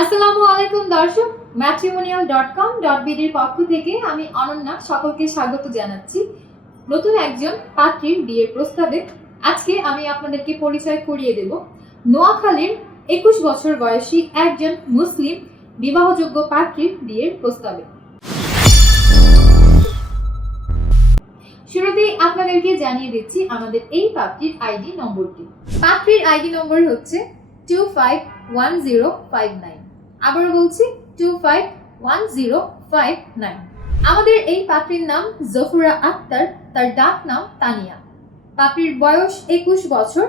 আসসালামু আলাইকুম দর্শক ম্যাট্রিমোনিয়াল ডট কম ডট বিডির পক্ষ থেকে আমি অনন্যা সকলকে স্বাগত জানাচ্ছি। নতুন একজন পাত্রীর বিয়ের প্রস্তাবে আজকে আমি আপনাদেরকে পরিচয় করিয়ে দেব। নোয়াখালীর একুশ বছর বয়সী একজন মুসলিম বিবাহযোগ্য পাত্রীর বিয়ের প্রস্তাবে। শুরুতেই আপনাদেরকে জানিয়ে দিচ্ছি আমাদের এই পাত্রীর আইডি নম্বরটি। পাত্রীর আইডি নম্বর হচ্ছে two five one zero five nine আবারও বলছি two five one zero five nine আমাদের এই পাত্রীর নাম জফুরা আক্তার, তার ডাক নাম তানিয়া। পাত্রীর বয়স একুশ বছর,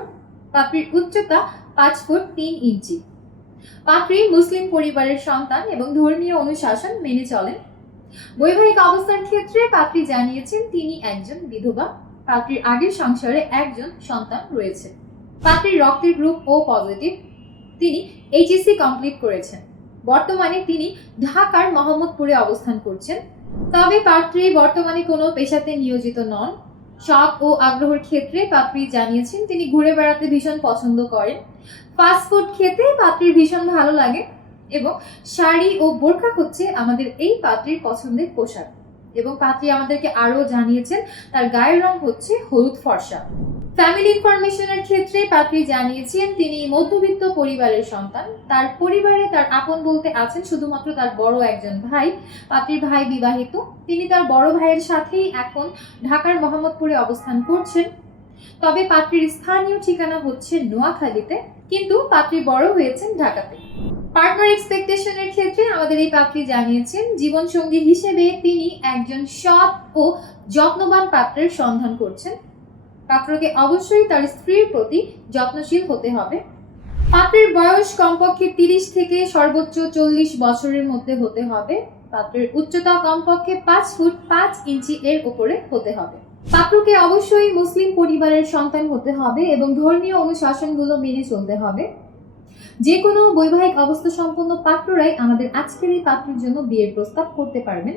পাত্রীর উচ্চতা পাঁচ ফুট তিন ইঞ্চি। পাত্রী মুসলিম পরিবারের সন্তান এবং ধর্মীয় অনুশাসন মেনে চলেন। বৈবাহিক অবস্থার ক্ষেত্রে পাত্রী জানিয়েছেন, তিনি একজন বিধবা। পাত্রীর আগের সংসারে একজন সন্তান রয়েছে। পাত্রীর রক্তের গ্রুপ ও পজিটিভ। তিনি এইচএসসি কমপ্লিট করেছেন। বর্তমানে তিনি ঢাকার মোহাম্মদপুরে অবস্থান করছেন। তবে পাত্রী বর্তমানে কোনো পেশাতে নিয়োজিত নন। শখ ও আগ্রহের ক্ষেত্রে পাত্রী জানিয়েছেন, তিনি ঘুরে বেড়াতে ভীষণ পছন্দ করেন। ফাস্ট ফুড খেতে পাত্রীর ভীষণ ভালো লাগে এবং শাড়ি ও বোরখা হচ্ছে আমাদের এই পাত্রীর পছন্দের পোশাক। এবং পাত্রী আমাদেরকে আরও জানিয়েছেন, তার গায়ের রং হচ্ছে হলুদ ফর্সা। ফ্যামিলি ইনফরমেশনের ক্ষেত্রে পাত্রী জানিয়েছেন, তিনি মধ্যবিত্ত পরিবারের সন্তান। তার পরিবারে তার আপন বলতে আছেন শুধুমাত্র তার বড় একজন ভাই। পাত্রীর ভাই বিবাহিত। তিনি তার বড় ভাইয়ের সাথেই এখন ঢাকার মোহাম্মদপুরে অবস্থান করছেন। তবে পাত্রীর স্থানীয় ঠিকানা হচ্ছে নোয়াখালীতে, কিন্তু পাত্রী বড় হয়েছেন ঢাকাতে। পার্টনার এক্সপেকটেশনের ক্ষেত্রে আমাদের এই পাত্রী জানিয়েছেন, জীবনসঙ্গী হিসেবে তিনি একজন সৎ ও যত্নবান পাত্রের সন্ধান করছেন। পাত্রকে অবশ্যই তার স্ত্রীর প্রতি যত্নশীল হতে হবে। পাত্রের বয়স কমপক্ষে তিরিশ থেকে সর্বোচ্চ চল্লিশ বছরের মধ্যে হতে হবে। পাত্রের উচ্চতা কমপক্ষে পাঁচ ফুট পাঁচ ইঞ্চি এর উপরে হতে হবে। পাত্রকে অবশ্যই মুসলিম পরিবারের সন্তান হতে হবে এবং ধর্মীয় অনুশাসনগুলো মেনে চলতে হবে। যে কোনো বৈবাহিক অবস্থা সম্পন্ন পাত্ররাই আমাদের আজকের এই পাত্রের জন্য বিয়ের প্রস্তাব করতে পারবেন।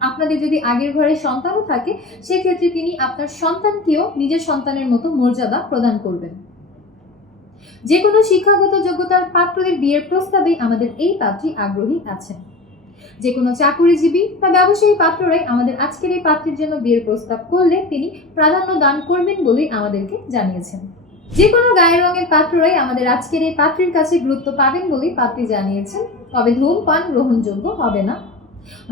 আপনাদের যদি আগের ঘরে সন্তানও থাকে, সেক্ষেত্রে তিনি আপনার সন্তানকেও নিজের সন্তানের মতো মর্যাদা প্রদান করবেন। যে কোনো শিক্ষাগত যোগ্যতার পাত্রদের বিয়ের প্রস্তাবে আমাদের এই পাত্রী আগ্রহী আছেন। যে কোনো চাকুরিজীবী বা ব্যবসায়ী পাত্ররাই আমাদের আজকের এই পাত্রীর জন্য বিয়ের প্রস্তাব করলে তিনি প্রাধান্য দান করবেন বলেই আমাদেরকে জানিয়েছেন। যে কোনো গায়ের রঙের পাত্ররাই আমাদের আজকের এই পাত্রীর কাছে গুরুত্ব পাবেন বলেই পাত্রী জানিয়েছেন, তবে ধূমপান গ্রহণযোগ্য হবে না।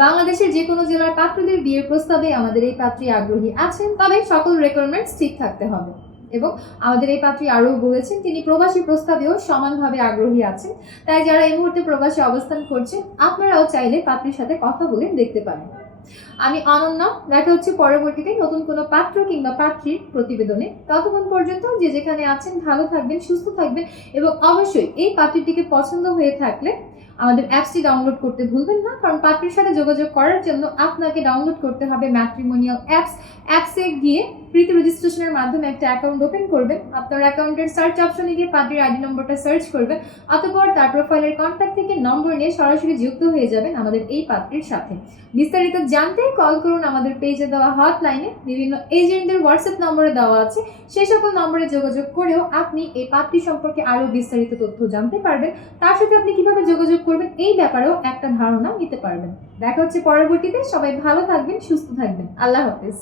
বাংলাদেশের যে কোনো জেলার পাত্রদের বিয়ের প্রস্তাবে আমাদের এই পাত্রী আগ্রহী আছেন, তবে সকল রেকোয়ারমেন্টস ঠিক থাকতে হবে। এবং আমাদের এই পাত্রী আরও বলেছেন, তিনি প্রবাসী প্রস্তাবেও সমানভাবে আগ্রহী আছেন। তাই যারা এই মুহূর্তে প্রবাসে অবস্থান করছেন, আপনারাও চাইলে পাত্রীর সাথে কথা বলে দেখতে পারেন। আমি অনন্য, দেখা হচ্ছে পরবর্তীতে নতুন কোনো পাত্র কিংবা পাত্রীর প্রতিবেদনে। ততক্ষণ পর্যন্ত যে যেখানে আছেন, ভালো থাকবেন, সুস্থ থাকবেন এবং অবশ্যই এই পাত্রীটিকে পছন্দ হয়ে থাকলে আমাদের অ্যাপসটি ডাউনলোড করতে ভুলবেন না, কারণ পাত্রীর সাথে যোগাযোগ করার জন্য আপনাকে ডাউনলোড করতে হবে ম্যাট্রিমোনিয়াল অ্যাপস। অ্যাপসে গিয়ে প্রীতি রেজিস্ট্রেশনের মাধ্যমে একটা অ্যাকাউন্ট ওপেন করবেন। আপনার অ্যাকাউন্টের সার্চ অপশনে গিয়ে পাত্রীর আইডি নম্বরটা সার্চ করবেন। অতঃপর তার প্রোফাইলের কন্ট্যাক্ট থেকে নম্বর নিয়ে সরাসরি যুক্ত হয়ে যাবেন আমাদের এই পাত্রীর সাথে। বিস্তারিত জানতে কল করুন আমাদের পেজে দেওয়া হটলাইনে বিভিন্ন এজেন্টদের হোয়াটসঅ্যাপ নম্বরে দেওয়া আছে। সেই সকল নম্বরে যোগাযোগ করেও আপনি এই পাত্রী সম্পর্কে আরও বিস্তারিত তথ্য জানতে পারবেন। তার সাথে আপনি কীভাবে যোগাযোগ করবেন এই ব্যাপারেও একটা ধারণা নিতে পারবেন। দেখা হচ্ছে পরবর্তীতে। সবাই ভালো থাকবেন, সুস্থ থাকবেন। আল্লাহ হাফেজ।